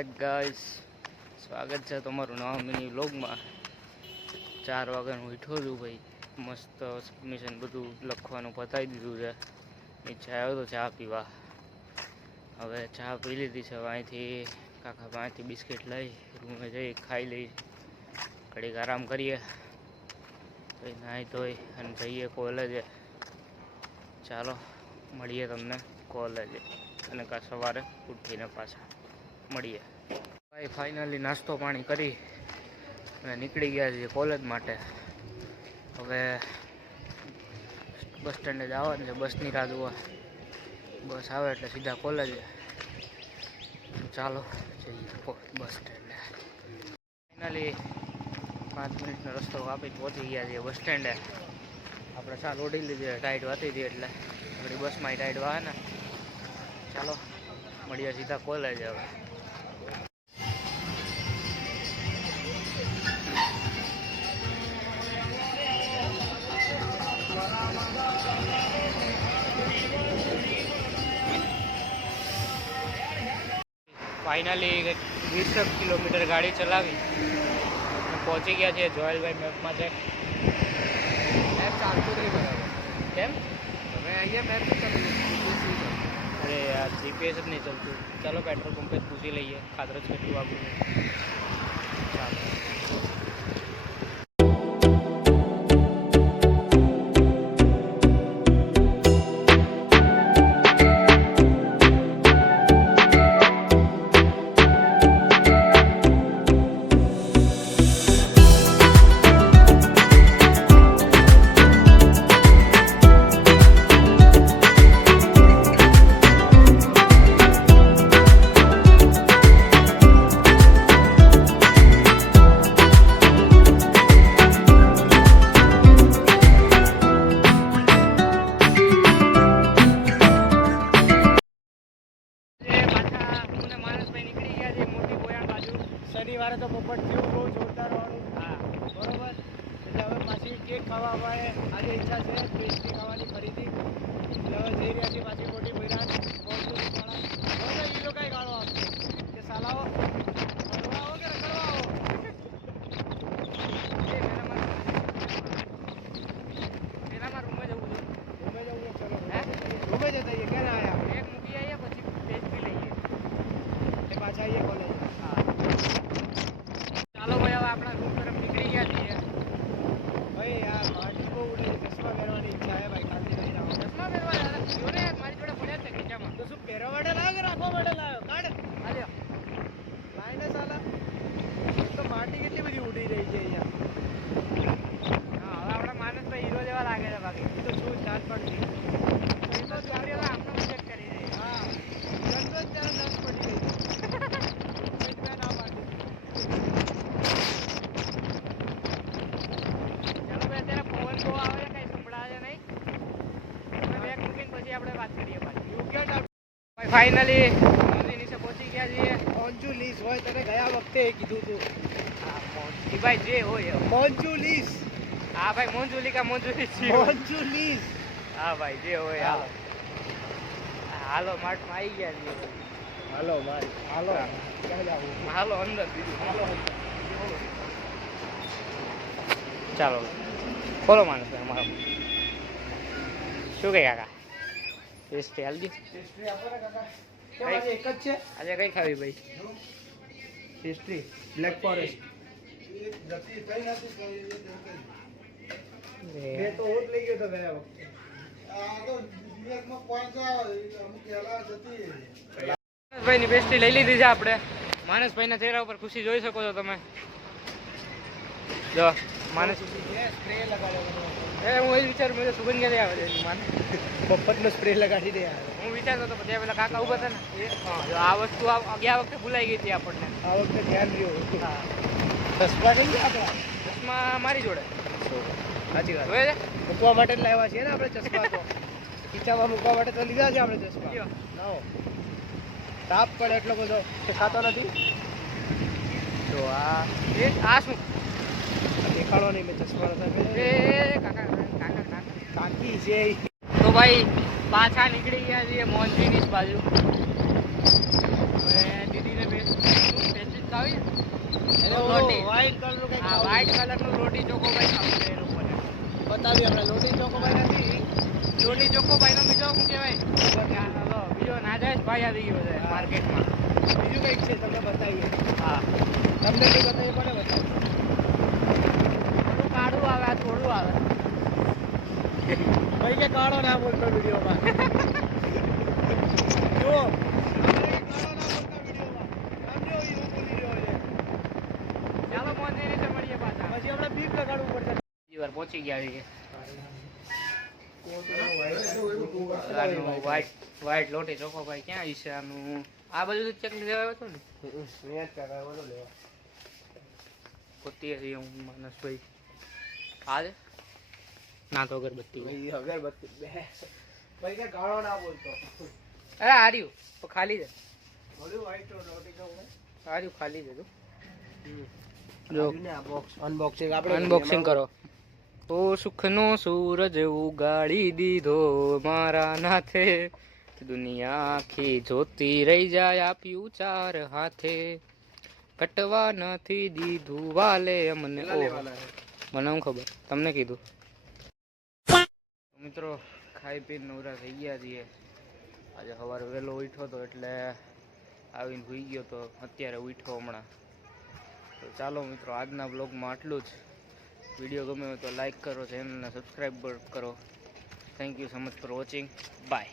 Back guys, સ્વાગત છે તમારું નવા મિની વ્લોગમાં। 4 વાગ્યાનું ઉઠ્યો છું ભાઈ, મસ્ત સબમિશન બધું લખવાનું પતાવી દીધું છે। ઈચ્છા આવ્યો તો ચા પીવા, હવે ચા પી લીધી છે। અહીંથી કાકા પાસેથી બિસ્કિટ લઈ રૂમે જઈ ખાઈ લઈ, ઘડીક આરામ કરીએ, પછી નાહી ધોઈ અને જઈએ કોલેજે। ચાલો મળીએ તમને કોલેજે, અને કાં સવારે ઉઠીને પાછા મળીએ। ભાઈ ફાઇનલી નાસ્તો પાણી કરી અને નીકળી ગયા છીએ કોલેજ માટે। હવે બસ સ્ટેન્ડે જવાનું છે, બસની રાહ જોવા। બસ આવે એટલે સીધા કોલેજે। ચાલો જઈએ બસ સ્ટેન્ડે। ફાઇનલી 5 મિનિટનો રસ્તો કાપી પહોંચી ગયા છીએ બસ સ્ટેન્ડે। આપણે ચાલ ઓઢી લીધી, ટાઈટ વાતી હતી એટલે આપણી બસમાં ટાઈટ વાહે ને। ચાલો મળીએ સીધા કોલેજે હવે। ફાઇનલી 20 કિલોમીટર ગાડી ચલાવી પહોંચી ગયા છે જોયેલભાઈ મેપમાં છે। મેપ ચાલતું નહીં બરાબર, કેમ? હવે અહીંયા મેપ અરે યાર જીપીએસ જ નહીં ચલતું। ચાલો પેટ્રોલ પંપે જ પૂછી લઈએ ખાતરજ કેટલું આગળ છે। ચાલો શનિવારે તો પોપટ થયું બહુ જોરદાર વાળું, હા બરોબર। એટલે હવે પાછી કેક ખાવા આવે આજે ઈચ્છા છે, પેસ્ટ્રી ખાવાની ફરીથી। એટલે હવે જઈ રહ્યા છીએ પાછી મોટી ભૈરાજ હીરો કઈ ગાળો આપશે કે સાલાઓ ફરવા આવો કે રખડવા આવો। પેલામાં રૂમે જવું છે, રૂમે જવું છે, ચલો રૂમે જતા આવીએ। ક્યારે આવ્યા? એક મૂકી આવીએ પછી પેસ્ટ્રી લઈએ એ પાછા આવીએ કોલેજ। હા ચાલો ભાઈ, હવે આપણા રૂમ તરફ નીકળી ગયા છીએ। ભાઈ યાર માટી બહુ ઉડે છે, ચશ્મા પહેરવાની ઈચ્છા છે ભાઈ, કાલથી નહીં આવો। ચશ્મા પહેરવા જો ને મારી જોડે પડ્યા છે ખીચામાં। તો શું પહેરવા માટે લાવ્યો કે રાખવા માટે લાવ્યો? કાઢ હાલ્યો લાઈને સાલા, તો માટી કેટલી બધી ઉડી રહી છે અહીંયા। હા હવે આપણા માનસભાઈ હીરો જેવા લાગે છે, બાકી એ તો શું ચાર્જ પડતી એ તો ગાડીઓ આપણે મજાક કરી રહી। હા જંગલ ત્યારે 10 પડી રહી છે ના પાડી। ફાઇનલી મંદિર નીચે પહોંચી ગયા છીએ। મોન્જુલીસ હોય તને ગયા વખતે કીધું તું। હા ભાઈ જે હોય મોન્જુલીસ। હા ભાઈ મોન્જુલિકા મોન્જુલીસ મોન્જુલીસ। હા ભાઈ જે હોય હાલો હાલો માર્ટમાં આવી ગયા છીએ। હાલો મારી હાલો ક્યાં જાવું? હાલો અંદર બીજું હાલો ચાલો ખોલો માણસ અમારો શું કહે કાકા? ટેસ્ટી હાલ દી ટેસ્ટી આપો ને કાકા। આજે એક જ છે, આજે કઈ ખાવી ભાઈ? ટેસ્ટી બ્લેક ફોરેસ્ટ બે તો ઓટ લઈ ગયો તો ગયા વખતે। આ તો દિવસમાં 5 અમુક એલા જતી માનસભાઈની પેસ્ટ્રી લઈ લીધી છે આપણે। માનસભાઈના ચહેરા ઉપર ખુશી જોઈ શકો છો તમે, જો માનસ સ્પ્રે લગાડ્યો। હું એ વિચારું મેં સુગંધ ક્યાંથી આવે છે માન મફતનો સ્પ્રે લગાડી દે યાર। હું વિચારતો હતો પછી પેલા કાકા ઉભા હતા ને આ વસ્તુ ગયા વખતે ભૂલાઈ ગઈ હતી આપણને, આ વખતે ધ્યાન રહ્યું। હા ચશ્મા કઈ ગયા આપણા? ચશ્મા મારી જોડે સાચી વાત હોય છે, મૂકવા માટે જ લાવ્યા છીએ ને આપણે ચશ્મા। તો ખીચામાં મૂકવા માટે તો લીધા છે આપણે ચશ્મા। લાવો તાપ પડે એટલો બધો ખાતો નથી તો આ શું દેખાડો નહીં, મેં ચશ્મા નતા કાકી છે। તો ભાઈ પાછા નીકળી ગયા છીએ મોન્જીની બાજુ। હવે દીદીને વ્હાઈટ કલરનું લોટી ચોકોબાઈ ખાવું છે એ લોકોને. બતાવી આપણે લોટી ચોકોબાઈ નથી, લોટી ચોકોબાઈનો બીજો શું કહેવાય બીજો નાજાયજ ભાઈ આવી ગયો છે માર્કેટમાં. બીજું કંઈક છે તમને બતાવીએ. હા તમને નહીં બતાવીએ કોને બતાવીએ? થોડું કાળું આવે આ થોડું આવે. ભાઈ કે કાળો ના બોલતો વિડીયોમાં. જો ચાલો પહોંચી રીતે મળીએ પાછા. પછી આપણે બીપ લગાડવું પડશે. બીજી વાર પહોંચી ગયા છીએ. વ્હાઈટ લોટી ચોકોબાઈ ક્યાં આવી છે આનું? આ બધું ચકલી લેવા આવ્યો હતો ને? પોતી હતી હું માનસભાઈ. આ છે ના તો અગરબત્તી હોય. અગરબત્તી ભાઈ કે કાળો ના બોલતો. અરે હાર્યું તો ખાલી છે. બોલ્યું વ્હાઈટ રોટી કહું હાર્યું ખાલી છે. જો અનબોક્સિંગ આપણે અનબોક્સિંગ કરો. તો સુખનો સૂરજ ઉગાડી દીધો મારા નાથે, દુનિયા આખી જોતી રહી જાય આપ્યું ચાર હાથે, કટવા નથી દીધું વાલે અમને. મને હું ખબર, તમને કીધું. મિત્રો ખાઈ પીને નવરા થઈ ગયા છીએ. આજે સવારે વહેલો ઉઠ્યો હતો એટલે આવીને સૂઈ ગયો તો અત્યારે ઉઠ્યો હમણાં. તો ચાલો મિત્રો આજના બ્લોગમાં આટલું જ. વિડીયો ગમે હોય તો લાઈક કરો, ચેનલને સબસ્ક્રાઈબ કરો. Thank you so much for watching. By.